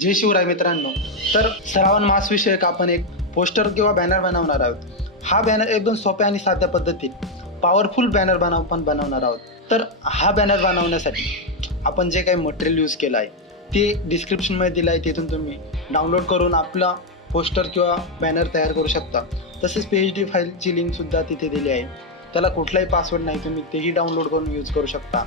जय शिवराय मित्रांनो. तर श्रावण मास विषयक आपण एक पोस्टर किंवा बॅनर बनवणार आहोत. हा बॅनर एकदम सोप्या आणि साध्या पद्धतीत पॉवरफुल बॅनर बनवणार आहोत. तर हा बॅनर बनवण्यासाठी आपण जे काही मटेरियल यूज केलं आहे ते डिस्क्रिप्शनमध्ये दिलं आहे, तिथून तुम्ही डाउनलोड करून आपला पोस्टर किंवा बॅनर तयार करू शकता. तसेच PHD फाईलची लिंकसुद्धा तिथे दिली आहे. त्याला कुठलाही पासवर्ड नाही, तुम्ही तेही डाउनलोड करून यूज करू शकता.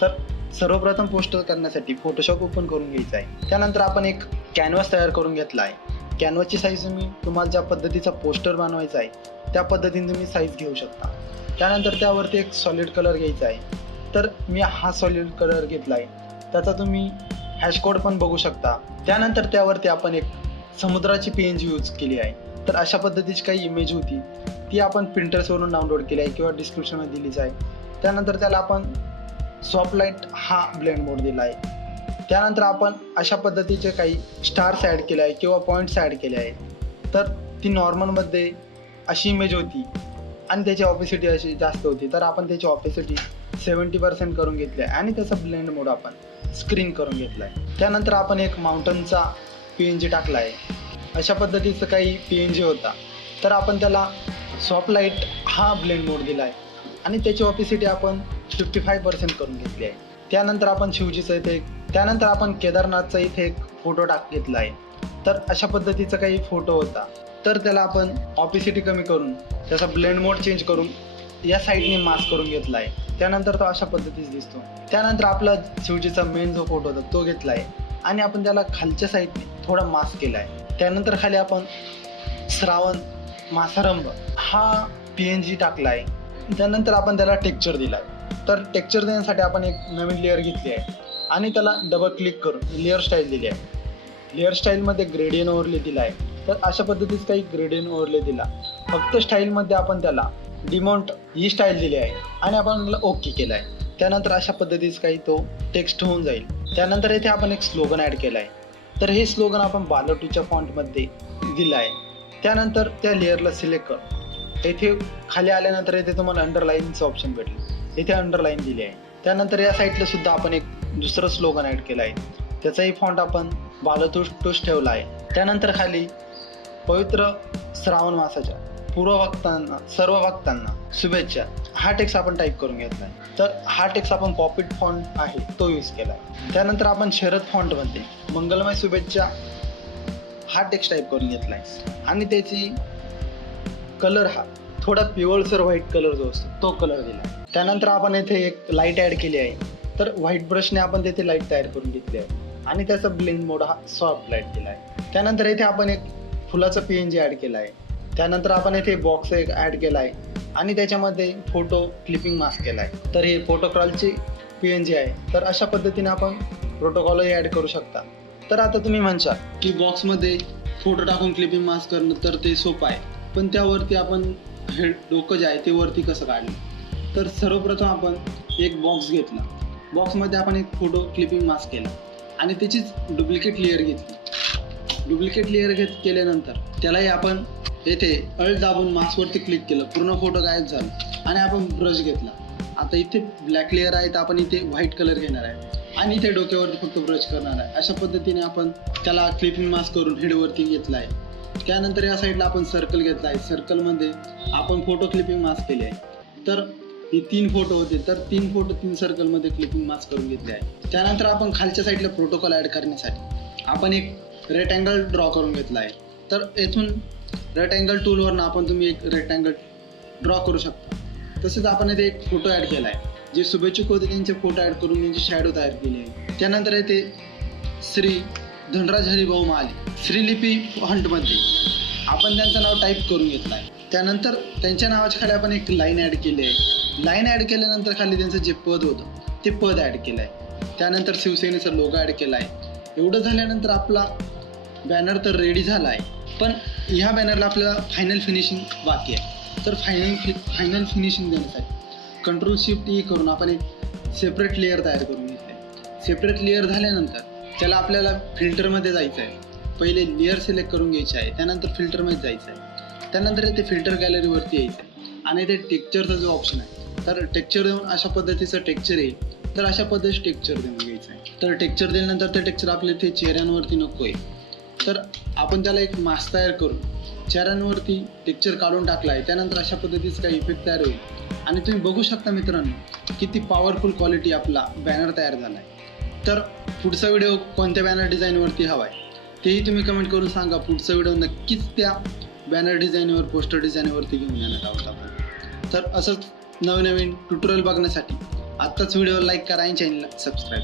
तर सर्वप्रथम पोस्टर करण्यासाठी फोटोशॉप ओपन करून घ्यायचं आहे. त्यानंतर आपण एक कॅनव्हास तयार करून घेतला आहे. कॅनव्हासची साईज तुम्हाला ज्या पद्धतीचा पोस्टर बनवायचा आहे त्या पद्धतीने तुम्ही साईज घेऊ शकता. त्यानंतर त्यावरती एक सॉलिड कलर घ्यायचा आहे. तर मी हा सॉलिड कलर घेतला आहे, त्याचा तुम्ही हॅशकोड पण बघू शकता. त्यानंतर त्यावरती आपण एक समुद्राची PNG यूज केली आहे. तर अशा पद्धतीची काही इमेज होती, ती आपण Pinterestवरून डाउनलोड केली आहे किंवा डिस्क्रिप्शनमध्ये दिलीच आहे. त्यानंतर त्याला आपण सॉफ्ट लाईट हा ब्लेंड मोड दिला आहे. त्यानंतर आपण अशा पद्धतीचे काही स्टार्स ॲड केले आहे किंवा पॉईंट्स ॲड केले आहे. तर ती नॉर्मलमध्ये अशी इमेज होती आणि त्याची ऑपेसिटी अशी जास्त होती. तर आपण त्याची ऑपेसिटी 70% करून घेतली आहे आणि त्याचा ब्लेंड मोड आपण स्क्रीन करून घेतला आहे. त्यानंतर आपण एक माउंटनचा PNG टाकला आहे. अशा पद्धतीचं काही PNG होता, तर आपण त्याला सॉफ्ट लाईट हा ब्लेंड मोड दिला आहे आणि त्याची ऑपेसिटी आपण 55% करून घेतली आहे. त्यानंतर आपण त्यानंतर आपण केदारनाथचा इथे एक फोटो घेतला आहे. तर अशा पद्धतीचा काही फोटो होता, तर त्याला आपण ऑपेसिटी कमी करून त्याचा ब्लेंड मोड चेंज करून या साईडने मास्क करून घेतला आहे. त्यानंतर तो अशा पद्धतीच दिसतो. त्यानंतर आपला शिवजीचा मेन जो फोटो होता तो घेतला आहे आणि आपण त्याला खालच्या साईडने थोडा मास्क केला आहे. त्यानंतर खाली आपण श्रावण मासारंभ हा PNG टाकला आहे. त्यानंतर आपण त्याला टेक्स्चर दिला आहे. तर टेक्स्चर देण्यासाठी आपण एक नवीन लेअर घेतली आहे आणि त्याला डबल क्लिक करून लेअर स्टाईल दिली आहे. लेअर स्टाईलमध्ये ग्रेडियंट ओव्हरले दिला आहे. तर अशा पद्धतीचं काही ग्रेडियंट ओव्हरले दिला. फक्त स्टाईलमध्ये आपण त्याला डिमॉन्ट ही स्टाईल दिली आहे आणि आपण त्याला ओके केलं आहे. त्यानंतर अशा पद्धतीचं काही तो टेक्स्ट होऊन जाईल. त्यानंतर इथे आपण एक स्लोगन ॲड केलं आहे. तर हे स्लोगन आपण बालोटीच्या फॉन्टमध्ये दिलं आहे. त्यानंतर त्या लेअरला सिलेक्ट कर. येथे खाली आल्यानंतर इथे तुम्हाला अंडरलाईनचं ऑप्शन भेटेल. इथे अंडरलाईन दिली आहे. त्यानंतर या साईडला सुद्धा आपण एक दुसरं स्लोगन ॲड केलं आहे. त्याचाही फॉन्ट आपण बालोटूच ठेवला आहे. त्यानंतर खाली पवित्र श्रावण मासाच्या सर्व भक्तांना शुभेच्छा हा टेक्स्ट आपण टाईप करून घेतला आहे. तर हा टेक्स्ट आपण पॉपिट फॉन्ट आहे तो यूज केला आहे. त्यानंतर आपण शरद फॉन्टमध्ये मंगलमय शुभेच्छा हा टेक्स्ट टाईप करून घेतला आहे आणि त्याची कलर हा थोडा पिवळसर व्हाईट कलर जो असतो तो कलर दिला. त्यानंतर आपण येथे एक लाईट ॲड केली आहे. तर व्हाईट ब्रशने आपण तेथे लाईट तयार करून घेतली आहे आणि त्याचा ब्लेंड मोड हा सॉफ्ट लाईट दिला आहे. त्यानंतर येथे आपण एक फुलाचा PNG ॲड केला आहे. त्यानंतर आपण येथे बॉक्स एक ॲड केला आहे आणि त्याच्यामध्ये फोटो क्लिपिंग मास्क केला आहे. तर हे प्रोटोकॉलची PNG आहे. तर अशा पद्धतीने आपण प्रोटोकॉलही ॲड करू शकता. तर आता तुम्ही म्हणशाल की बॉक्समध्ये फोटो टाकून क्लिपिंग मास्क करणं तर ते सोपं आहे, पण त्यावरती आपण हे डोकं जे आहे ते वरती कसं काढलं. तर सर्वप्रथम आपण एक बॉक्स घेतला. बॉक्समध्ये आपण एक फोटो क्लिपिंग मास्क केला आणि त्याचीच डुप्लिकेट लेअर घेतली. डुप्लिकेट लेअर केल्यानंतर त्यालाही आपण येथे अल्ट दाबून मास्कवरती क्लिक केलं. पूर्ण फोटो गायब झाला आणि आपण ब्रश घेतला. आता इथे ब्लॅक लेअर आहे तर आपण इथे व्हाईट कलर घेणार आहे आणि इथे डोक्यावरती फक्त ब्रश करणार आहे. अशा पद्धतीने आपण त्याला क्लिपिंग मास्क करून हेडवरती घेतला आहे. त्यानंतर या साईडला आपण सर्कल घेतला आहे. सर्कलमध्ये आपण फोटो क्लिपिंग मास्क केले आहे. तर हे 3 फोटो होते, तर 3 फोटो 3 सर्कलमध्ये क्लिपिंग मास्क करून घेतले आहे. त्यानंतर आपण खालच्या साईडला प्रोटोकॉल ॲड करण्यासाठी आपण एक रेक्टँगल ड्रॉ करून घेतला आहे. तर येथून रेक्टँगल टूलवरनं आपण तुम्ही एक रेक्टँगल ड्रॉ करू शकता. तसेच आपण इथे एक फोटो ॲड केला आहे. जे शुभेच्छुक होते त्यांचे फोटो ॲड करून त्यांची शॅडो तयार केली आहे. त्यानंतर येथे श्री धनराज हरिभाऊ महाले श्रीलिपी फॉन्टमध्ये आपण त्यांचं नाव टाईप करून घेतलं आहे. त्यानंतर त्यांच्या नावाच्या खाली आपण एक लाईन ॲड केली आहे. लाईन ॲड केल्यानंतर खाली त्यांचं जे पद होतं ते पद ॲड केलं आहे. त्यानंतर शिवसेनेचा लोगो ॲड केला आहे. एवढं झाल्यानंतर आपला बॅनर तर रेडी झाला आहे, पण ह्या बॅनरला आपल्याला फायनल फिनिशिंग बाकी आहे. तर फायनल फिनिशिंग देण्यासाठी Ctrl+Shift+E करून आपण एक सेपरेट लेअर तयार करून घेतलं आहे. सेपरेट लेअर झाल्यानंतर त्याला आपल्याला फिल्टरमध्ये जायचं आहे. पहिले लेअर सिलेक्ट करून घ्यायची आहे. त्यानंतर फिल्टरमध्ये जायचं आहे. त्यानंतर ते फिल्टर गॅलरीवरती यायचं आहे आणि ते टेक्स्चरचा जो ऑप्शन आहे तर टेक्स्चर देऊन अशा पद्धतीचं टेक्स्चर येईल. तर अशा पद्धतीचे टेक्स्चर देऊन घ्यायचं आहे. तर टेक्स्चर दिल्यानंतर ते टेक्स्चर आपल्या इथे चेहऱ्यांवरती नको आहे, तर आपण त्याला एक मास्क तयार करून चेहऱ्यांवरती टेक्स्चर काढून टाकला आहे. त्यानंतर अशा पद्धतीचा काही इफेक्ट तयार होईल आणि तुम्ही बघू शकता मित्रांनो किती पॉवरफुल क्वालिटी आपला बॅनर तयार झाला आहे. तर पुढचा व्हिडिओ कोणत्या बॅनर डिझाईनवरती हवा आहे तेही तुम्ही कमेंट करून सांगा. पुढचा व्हिडिओ नक्कीच त्या बॅनर डिझाईनवर, पोस्टर डिझाईनवरती घेऊन येणार आहोत आपण. तर असंच नवनवीन ट्युटोरियल बघण्यासाठी आत्ताच व्हिडिओ लाईक करा आणि चॅनलला सबस्क्राईब